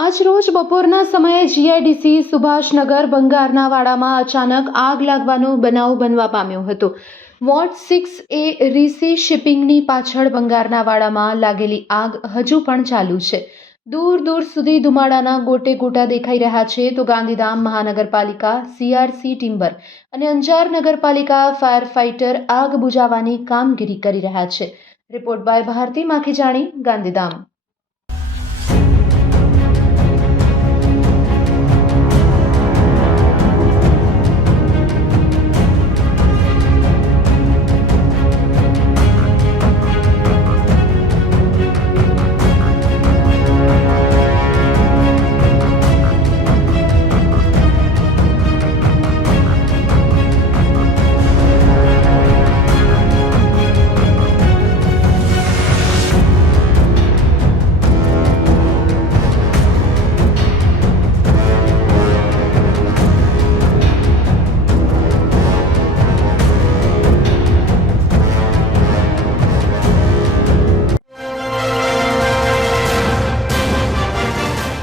આજ રોજ બપોરના સમયે જીઆઈડીસી સુભાષનગર બંગારના વાડામાં અચાનક આગ લાગવાનો બનાવ બનવા પામ્યો હતો। વોર્ડ 6A રીસી શિપિંગની પાછળ બંગારના વાડામાં લાગેલી આગ હજુ પણ ચાલુ છે। દૂર દૂર સુધી ધુમાડાના ગોટે ગોટા દેખાઈ રહ્યા છે તો ગાંધીધામ મહાનગરપાલિકા, સીઆરસી ટિમ્બર અને અંજાર નગરપાલિકા ફાયર ફાઇટર આગ બુઝાવવાની કામગીરી કરી રહ્યા છે। Report by Bharti Makhijani, Gandhidham.